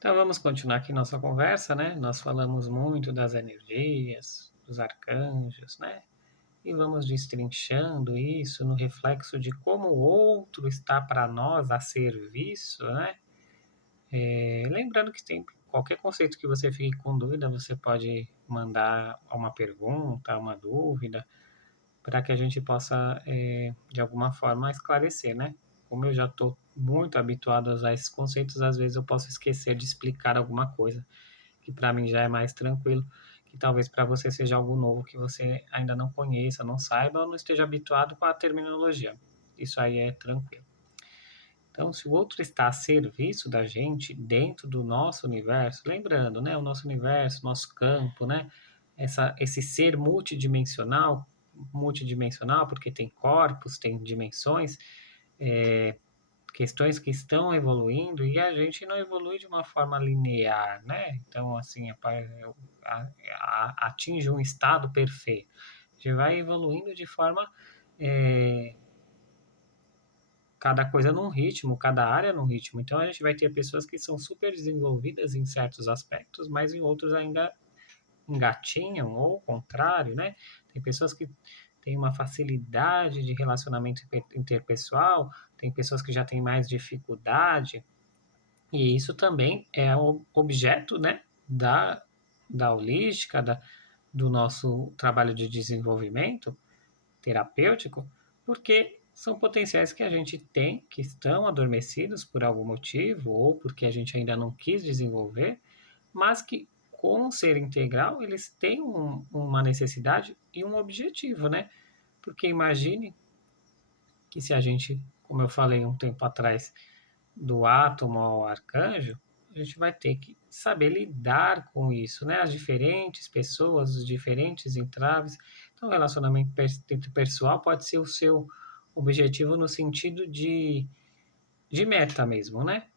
Então vamos continuar aqui nossa conversa, né? Nós falamos muito das energias, dos arcanjos, né? E vamos destrinchando isso no reflexo de como o outro está para nós a serviço, né? Lembrando que tem qualquer conceito que você fique com dúvida, você pode mandar uma pergunta, uma dúvida, para que a gente possa, de alguma forma, esclarecer, né? Como eu já estou muito habituado a usar esses conceitos, às vezes eu posso esquecer de explicar alguma coisa que para mim já é mais tranquilo, que talvez para você seja algo novo que você ainda não conheça, não saiba ou não esteja habituado com a terminologia. Isso aí é tranquilo. Então, se o outro está a serviço da gente dentro do nosso universo, lembrando, né, o nosso universo, nosso campo, né, esse ser multidimensional, porque tem corpos, tem dimensões, é, questões que estão evoluindo e a gente não evolui de uma forma linear, né? Então, assim, atinge um estado perfeito. A gente vai evoluindo de forma, é, cada coisa num ritmo, cada área num ritmo. Então, a gente vai ter pessoas que são super desenvolvidas em certos aspectos, mas em outros ainda engatinham, ou o contrário, né? Tem pessoas que têm uma facilidade de relacionamento interpessoal, tem pessoas que já têm mais dificuldade, e isso também é o objeto, né, da holística, do nosso trabalho de desenvolvimento terapêutico, porque são potenciais que a gente tem, que estão adormecidos por algum motivo, ou porque a gente ainda não quis desenvolver, mas que com o ser integral eles têm uma necessidade e um objetivo, né? Porque imagine que se a gente, como eu falei um tempo atrás, do átomo ao arcanjo, a gente vai ter que saber lidar com isso, né? As diferentes pessoas, os diferentes entraves. Então, o relacionamento interpessoal pode ser o seu objetivo no sentido de meta mesmo, né?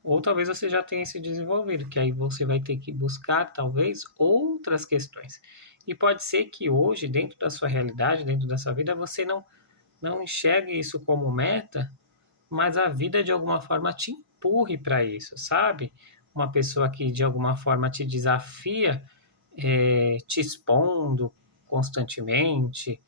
Ou talvez você já tenha se desenvolvido, que aí você vai ter que buscar talvez outras questões. E pode ser que hoje, dentro da sua realidade, dentro da sua vida, você não enxergue isso como meta, mas a vida de alguma forma te empurre para isso, sabe? Uma pessoa que de alguma forma te desafia, te expondo constantemente.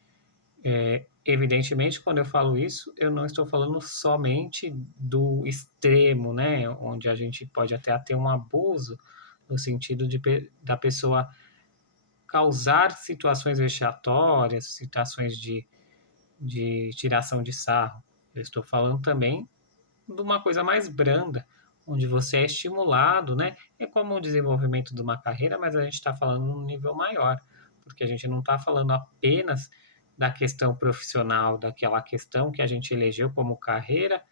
Evidentemente, quando eu falo isso, eu não estou falando somente do extremo, né? Onde a gente pode até ter um abuso, no sentido da pessoa causar situações vexatórias, situações de tiração de sarro. Eu estou falando também de uma coisa mais branda, onde você é estimulado, né? É como o desenvolvimento de uma carreira, mas a gente está falando num nível maior, porque a gente não está falando apenas da questão profissional, daquela questão que a gente elegeu como carreira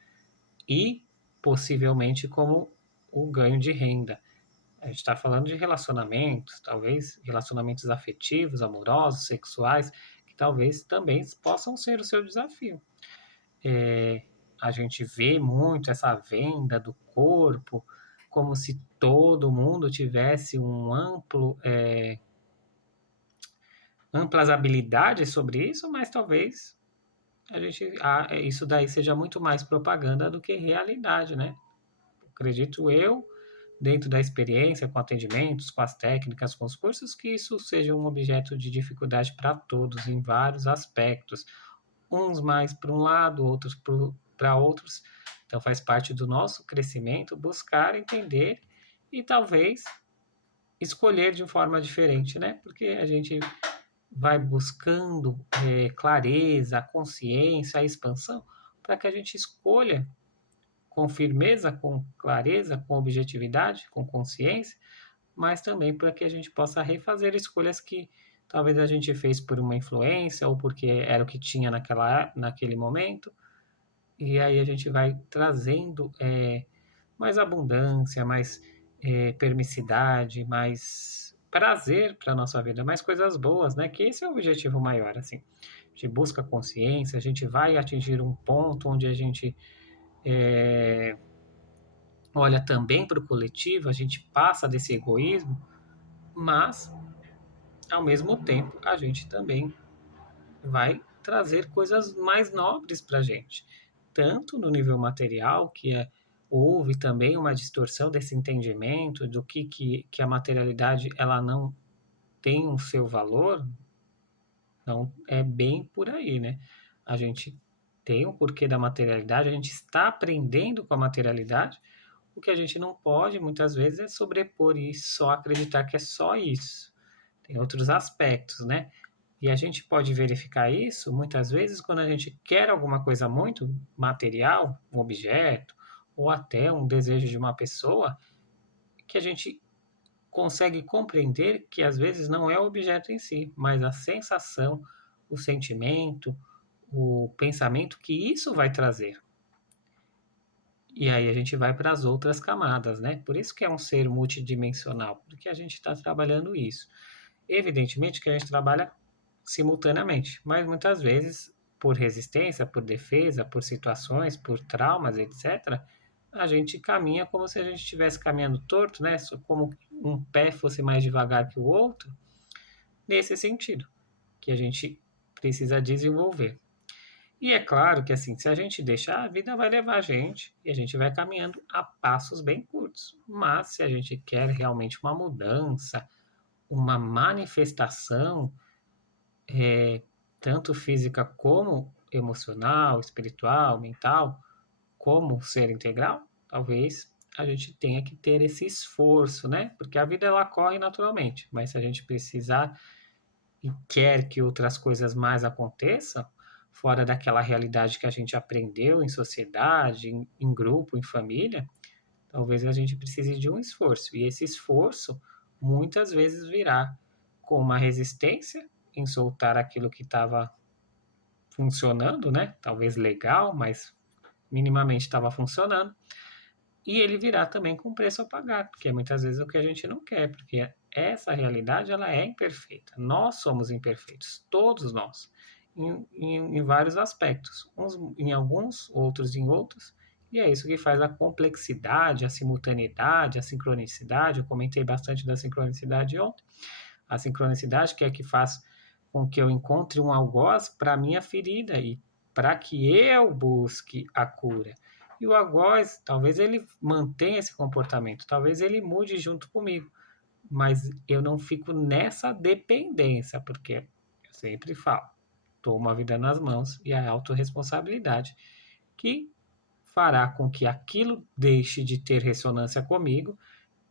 e possivelmente como o ganho de renda. A gente está falando de relacionamentos, talvez relacionamentos afetivos, amorosos, sexuais, que talvez também possam ser o seu desafio. É, a gente vê muito essa venda do corpo, como se todo mundo tivesse amplas habilidades sobre isso, mas talvez isso daí seja muito mais propaganda do que realidade, né? Acredito eu, dentro da experiência, com atendimentos, com as técnicas, com os cursos, que isso seja um objeto de dificuldade para todos, em vários aspectos. Uns mais para um lado, outros para outros. Então faz parte do nosso crescimento buscar entender e talvez escolher de forma diferente, né? Porque a gente vai buscando clareza, consciência, a expansão, para que a gente escolha com firmeza, com clareza, com objetividade, com consciência, mas também para que a gente possa refazer escolhas que talvez a gente fez por uma influência ou porque era o que tinha naquele momento, e aí a gente vai trazendo mais abundância, mais permissividade, mais prazer para a nossa vida, mais coisas boas, né? Que esse é o objetivo maior, assim. A gente busca consciência, a gente vai atingir um ponto onde a gente é, olha também para o coletivo, a gente passa desse egoísmo, mas ao mesmo tempo a gente também vai trazer coisas mais nobres para a gente, tanto no nível material, que é houve também uma distorção desse entendimento do que a materialidade ela não tem o seu valor, então é bem por aí, né? A gente tem o porquê da materialidade, a gente está aprendendo com a materialidade, o que a gente não pode muitas vezes é sobrepor isso, só acreditar que é só isso. Tem outros aspectos, né? E a gente pode verificar isso muitas vezes quando a gente quer alguma coisa muito material, um objeto, ou até um desejo de uma pessoa, que a gente consegue compreender que às vezes não é o objeto em si, mas a sensação, o sentimento, o pensamento que isso vai trazer. E aí a gente vai para as outras camadas, né? Por isso que é um ser multidimensional, porque a gente está trabalhando isso. Evidentemente que a gente trabalha simultaneamente, mas muitas vezes, por resistência, por defesa, por situações, por traumas, etc., a gente caminha como se a gente estivesse caminhando torto, né? Como um pé fosse mais devagar que o outro, nesse sentido, que a gente precisa desenvolver. E é claro que assim, se a gente deixar, a vida vai levar a gente e a gente vai caminhando a passos bem curtos. Mas se a gente quer realmente uma mudança, uma manifestação, tanto física como emocional, espiritual, mental, como ser integral, talvez a gente tenha que ter esse esforço, né? Porque a vida ela corre naturalmente, mas se a gente precisar e quer que outras coisas mais aconteçam, fora daquela realidade que a gente aprendeu em sociedade, em grupo, em família, talvez a gente precise de um esforço. E esse esforço muitas vezes virá com uma resistência em soltar aquilo que estava funcionando, né? Talvez legal, mas minimamente estava funcionando. E ele virá também com preço a pagar, porque muitas vezes é o que a gente não quer, porque essa realidade ela é imperfeita. Nós somos imperfeitos, todos nós, em vários aspectos, uns em alguns, outros em outros. E é isso que faz a complexidade, a simultaneidade, a sincronicidade. Eu comentei bastante da sincronicidade ontem. A sincronicidade que é que faz com que eu encontre um algoz para minha ferida e para que eu busque a cura. E o algoz, talvez ele mantenha esse comportamento, talvez ele mude junto comigo, mas eu não fico nessa dependência, porque eu sempre falo, toma a vida nas mãos e a autorresponsabilidade que fará com que aquilo deixe de ter ressonância comigo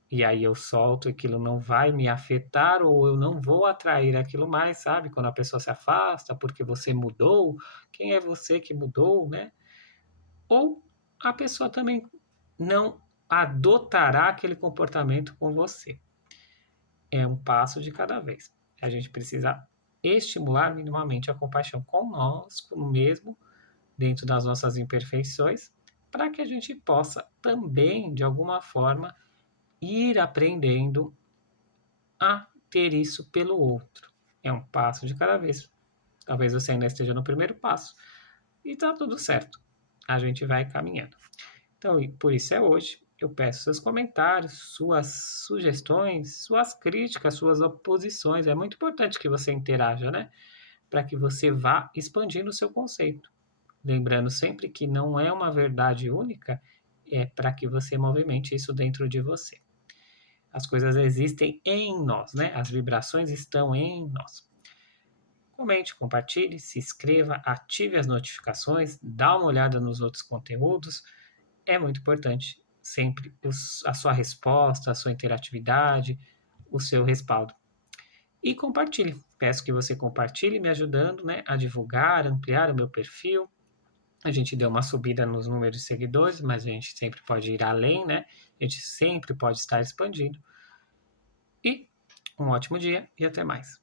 e aí eu solto, aquilo não vai me afetar ou eu não vou atrair aquilo mais, sabe? Quando a pessoa se afasta porque você mudou, quem é você que mudou, né? Ou a pessoa também não adotará aquele comportamento com você. É um passo de cada vez. A gente precisa estimular minimamente a compaixão com nós, mesmo dentro das nossas imperfeições, para que a gente possa também, de alguma forma, ir aprendendo a ter isso pelo outro. É um passo de cada vez. Talvez você ainda esteja no primeiro passo. E tá tudo certo. A gente vai caminhando. Então, por isso é hoje. Eu peço seus comentários, suas sugestões, suas críticas, suas oposições. É muito importante que você interaja, né? Para que você vá expandindo o seu conceito. Lembrando sempre que não é uma verdade única, é para que você movimente isso dentro de você. As coisas existem em nós, né? As vibrações estão em nós. Comente, compartilhe, se inscreva, ative as notificações, dá uma olhada nos outros conteúdos. É muito importante sempre a sua resposta, a sua interatividade, o seu respaldo. E compartilhe. Peço que você compartilhe me ajudando, né, a divulgar, ampliar o meu perfil. A gente deu uma subida nos números de seguidores, mas a gente sempre pode ir além, né? A gente sempre pode estar expandindo. E um ótimo dia e até mais.